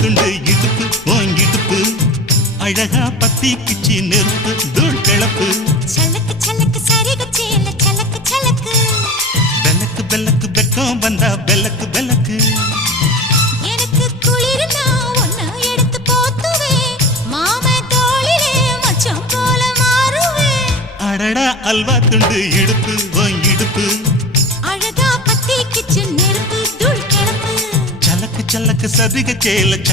துண்டு இடுப்பு ஓன் இடுப்பு அழகா பத்திக்குச்சி நெருப்பு தூள் கிளப்பு சலக்கு சலக்கு சரிக சேல சலக்கு சலக்கு பெலக்கு பெலக்கு பெக்கம் வந்தா பெலக்கு பெலக்கு எனக்கு குளிர்னா ஒன்ன எடுத்து போத்துவே மாம தோளிலே மச்சான் போல மாறுவே அடடா அல்வா துண்டு இடுப்பு ஓன் இடுப்பு அழகா பத்திக்குச்சி நெருப்பு தூள் கிளப்பு சலக்கு சலக்கு சரிக சேல